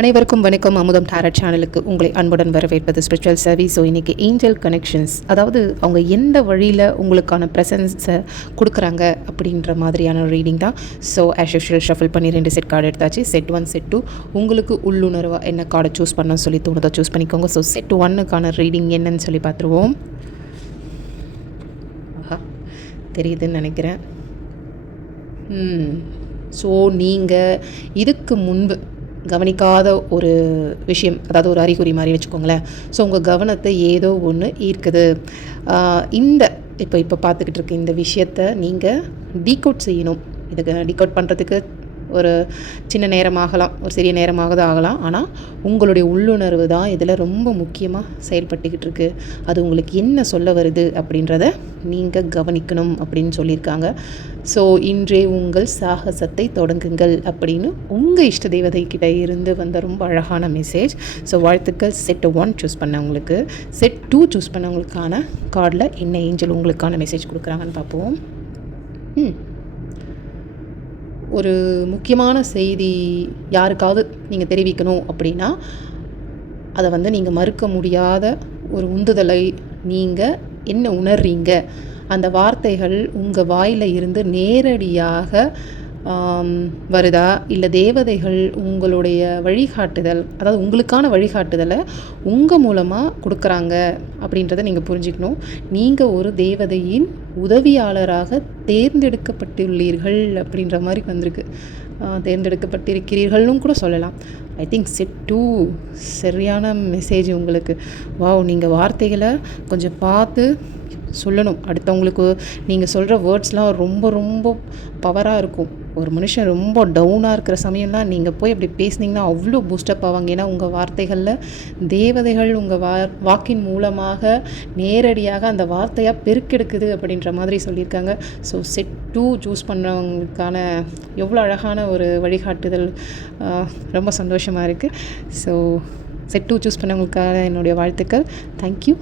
அனைவருக்கும் வணக்கம். அமுதம் டாரட் சேனலுக்கு உங்களை அன்புடன் வரவேற்பது ஸ்பிரிச்சுவல் சர்வீஸ். ஸோ இன்றைக்கி ஏஞ்சல் கனெக்ஷன்ஸ், அதாவது அவங்க எந்த வழியில் உங்களுக்கான ப்ரெசன்ஸை கொடுக்குறாங்க அப்படின்ற மாதிரியான ரீடிங் தான். ஸோ ஆஸ் யூஷுவல் ஷஃபில் பண்ணி 2 செட் கார்டு எடுத்தாச்சு. செட் 1 செட் 2 உங்களுக்கு உள்ளுணர்வாக என்ன கார்டை சூஸ் பண்ணணும்னு சொல்லி தோணுதோ சூஸ் பண்ணிக்கோங்க. ஸோ செட் 1க்கான ரீடிங் என்னன்னு சொல்லி பார்த்துருவோம். தெரியுதுன்னு நினைக்கிறேன். ஸோ நீங்கள் இதுக்கு முன்பு கவனிக்காத ஒரு விஷயம், அதாவது ஒரு அறிகுறி மாதிரி வச்சுக்கோங்களேன். ஸோ உங்கள் கவனத்தை ஏதோ ஒன்று ஈர்க்குது. இப்போ பார்த்துக்கிட்டு இருக்க இந்த விஷயத்தை நீங்கள் டீகோட் செய்யணும். இதுக்கு டீகோட் பண்ணுறதுக்கு ஒரு சின்ன நேரமாகலாம், ஒரு சிறிய நேரமாக தான் ஆகலாம். ஆனால் உங்களுடைய உள்ளுணர்வு தான் இதில் ரொம்ப முக்கியமாக செயல்பட்டுக்கிட்டு இருக்குது. அது உங்களுக்கு என்ன சொல்ல வருது அப்படின்றத நீங்கள் கவனிக்கணும் அப்படின்னு சொல்லியிருக்காங்க. ஸோ இன்றே உங்கள் சாகசத்தை தொடங்குங்கள் அப்படின்னு உங்கள் இஷ்ட தெய்வதைக்கிட்ட இருந்து வந்த ரொம்ப அழகான மெசேஜ். ஸோ வாழ்த்துக்கள். செட் 1 சூஸ் பண்ணவங்களுக்கு. செட் 2 சூஸ் பண்ணவங்களுக்கான கார்டில் என்ன ஏஞ்சல் உங்களுக்கான மெசேஜ் கொடுக்குறாங்கன்னு பார்ப்போம். ஒரு முக்கியமான செய்தி யாருக்காவது நீங்கள் தெரிவிக்கணும் அப்படின்னா அதை நீங்கள் மறுக்க முடியாத ஒரு உந்துதலை நீங்கள் என்ன உணர்றீங்க, அந்த வார்த்தைகள் உங்கள் வாயில் இருந்து நேரடியாக வருதா, இல்லை தேவதைகள் உங்களுடைய வழிகாட்டுதல், அதாவது உங்களுக்கான வழிகாட்டுதலை உங்கள் மூலமாக கொடுக்குறாங்க அப்படின்றத நீங்கள் புரிஞ்சுக்கணும். நீங்கள் ஒரு தேவதையின் உதவியாளராக தேர்ந்தெடுக்கப்பட்டுள்ளீர்கள் அப்படின்ற மாதிரி வந்திருக்கு. தேர்ந்தெடுக்கப்பட்டிருக்கிறீர்கள்னு கூட சொல்லலாம். ஐ திங்க் செட் 2 சரியான மெசேஜ் உங்களுக்கு. நீங்கள் வார்த்தைகளை கொஞ்சம் பார்த்து சொல்லணும். அடுத்தவங்களுக்கு நீங்கள் சொல்கிற வேர்ட்ஸ்லாம் ரொம்ப ரொம்ப பவராக இருக்கும். ஒரு மனுஷன் ரொம்ப டவுனாக இருக்கிற சமயம்லாம் நீங்கள் போய் அப்படி பேசுனீங்கன்னா அவ்வளோ பூஸ்டப் ஆவாங்க. ஏன்னா உங்கள் வார்த்தைகளில் தேவதைகள் உங்கள் வாக்கின் மூலமாக நேரடியாக அந்த வார்த்தையாக பெருக்கெடுக்குது அப்படின்ற மாதிரி சொல்லியிருக்காங்க. ஸோ செட் 2 சூஸ் பண்ணுறவங்களுக்கான எவ்வளோ அழகான ஒரு வழிகாட்டுதல், ரொம்ப சந்தோஷமாக இருக்குது. ஸோ செட் 2 சூஸ் பண்ணவங்களுக்கான என்னுடைய வாழ்த்துக்கள். தேங்க்யூ.